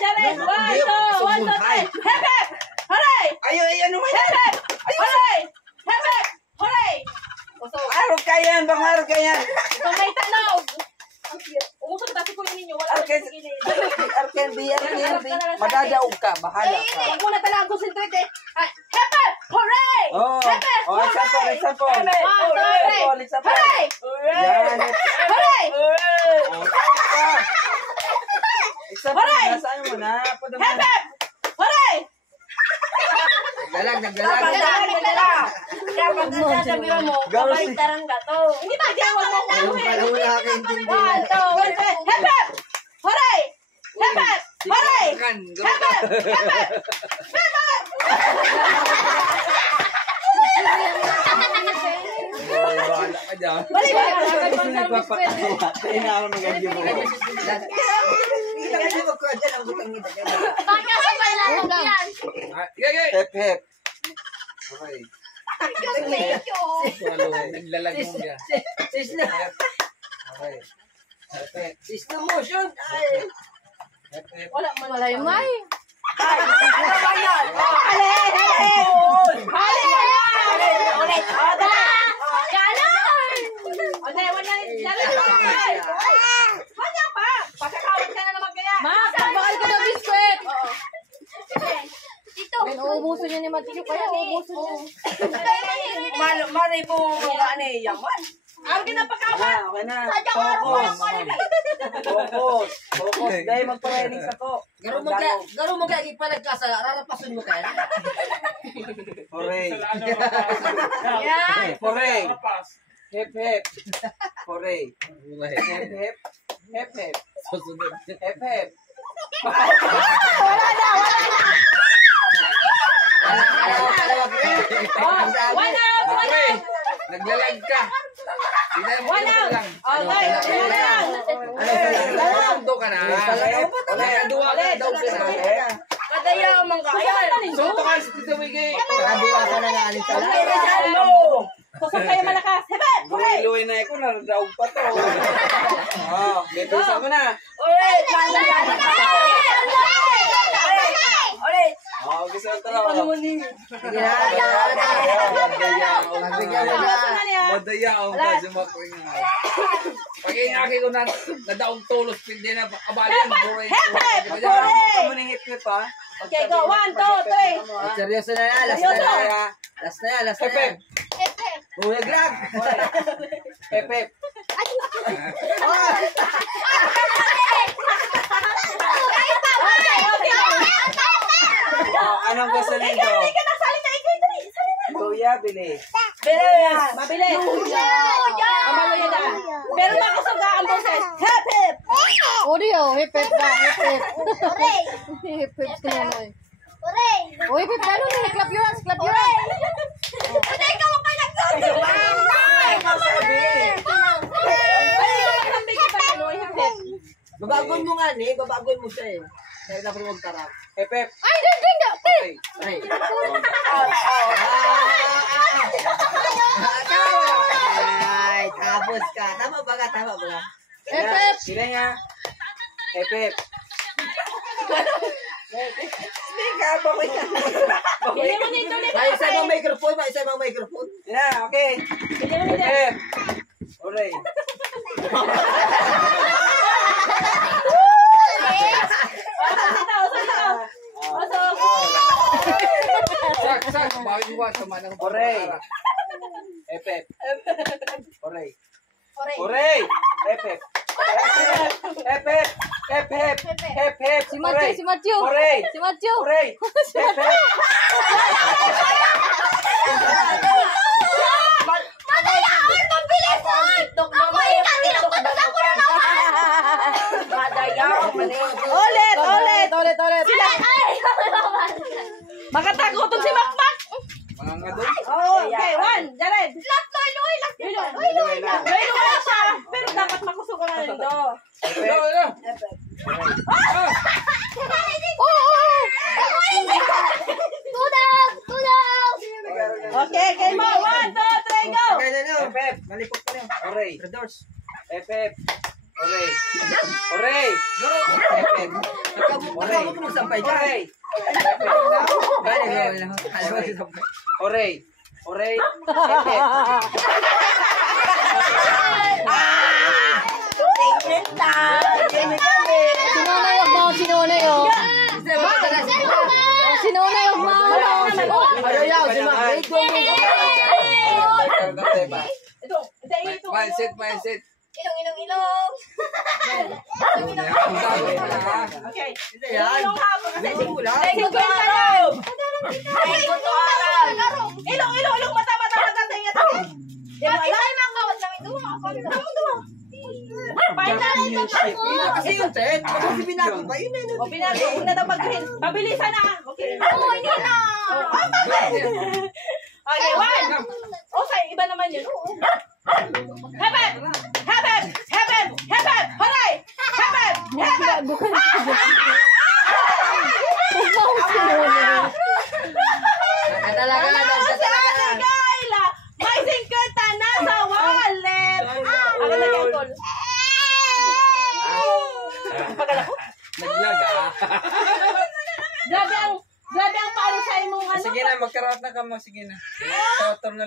Jared. 1, 2, 1, 2, 3. Hep, hep. Hooray! Ayo, ano mo Hep, hep. Hooray! Hep, hep. Hooray! Arog ka yan, bang arog ka yan. Ito may tanog. Umusog kasi ko ninyo. Wala Arken, sa gilid. Madadaog ka, bahala ka. Huwag muna talaga concentrate eh. Hep, hep. Hooray! Oh, Hep, hep. oh, example. Hep, hep. 1, 2, 3. Hooray! Yan. Hooray! Oh, ka. Example, Hooray! nasaan mo na? Hep, hep. Hooray! Nagdalag. Dapat sasabihan mo, kabaliktaran ka to. Hindi ba? Hindi mo mo. 1, 2, 3. Hep, hep. Hooray! Hep, hep. Hooray! Hep, hep. Hep, hep. Balik, balik. Kasi nagpapatawa. Kaya na ako nag-agyo mo. Baka sa palatok yan. Hep, hep. Okay. Naglalag mo siya. Okay. Hep, hep. Slow motion. Hep, hep. Wala yung may. Uubuso niya ni Matthew kaya uubuso niya. Malay mo mga yaman. Ang kinapakawan. Okay na. Focus. Dahil magpa-reading sa to. Garo mo kaya ipalagkasa, rarapasun mo kaya. Hooray. Yan. Hooray. Hep, hep. Hooray. Hep, hep. Hep, hep. Susunod. Hep, hep. Wala na. One out. Naglalag ka. Tingnan mo One out. lang. Okay. One out. Sundo ka na. Nakaduwa ka daw sila. Kadaya mang kaya. Sundo ka si Tito Wiggy. Nakaduwa ka na nga alin sa Kusog kayo malakas. Hebe. Hooray. Luwi na ako, naradaog pa to. Oh, betusa mo na. Ulit! Ulit! Oh, gusto ko tara. Madayaong ka sumakring nga. Pag inaki ko na nadaong tulos, hindi na abalin. Hep. Hooray. Ano ni hip pa? Okay, go. 1, 2, 3. Seryoso na yan. Last na yan. Hep, hep. Ulaglag. Hep, hep. Anong gusto ninyo? Ikaw na salita. Ikaw dali. Kuya, bilis. Mabilis. Amalo yan na. Pero makusog ka ang boses. Hep, hep. Audio, hip hip ba? Hip hip. Hip hip ka na mo. Oh, hip hip ano na? Clap your hands, clap your hands. Ikaw ang nagsabi. Babagon mo nga ni, babagon mo siya eh. Kaya dapat magtarap. Hep, hep. Ay, ding. Okay. Ay. Ay, tapos ka. Tama ba ka? Hip hip. Sila niya. Hep, hep. Sika, bakoy ka. Bili mo nito. May isa bang microphone? Yeah, okay. Bili mo Hep, nito. hep. Hooray. Sak, bakit mo ba tumanang Hooray. Hep, hep. Hooray. Hooray. Hep, hep. Hep, hep. Hep, hep. Hep, hep. Si Matthew. Hooray. Hooray. Hep, hep. Ulit. Makatagutom si Makmak. mga nga doon? Okay, 1. Jared. Luy wala siya. Pero dapat makusog na rin do. Ano? Okay, game mo. 1, 2, 3, go. Hep, hep. Malipot pa rin. Hooray. Hep, hep. Hooray. Hooray. Hep, hep. Oray. Huwag mo magsampay dyan. Oray. Oray. Oray. Pepe. Sinunay, huwag mo. Sinunay, oh. Sinunay, huwag mo. Ayaw yaw, si Mac. Mindset, mindset. Ilong. Okay. Yan. Ilong hapon kasi Wala. Segundo araw. Segundo araw. Ilong, mata, tinga. Isay makawat namin duwa. Final ito ako. Kasi yung set. Kasi binago pa. Yun na yun. O, binago. Una daw mag-green. Pabilisan na. Okay. Oo, hindi na. Okay, one. Okay, iba naman yun. Hepep! Horay! Hepep! Huwag mo sinunay. Talaga. Kayla! May 50 na sa wallet! Ako na yung call. Pagkala ko? Naglag Grabe ang paano sa imong ano. Sige na, magkaroon na ka mo. Sige na. Sa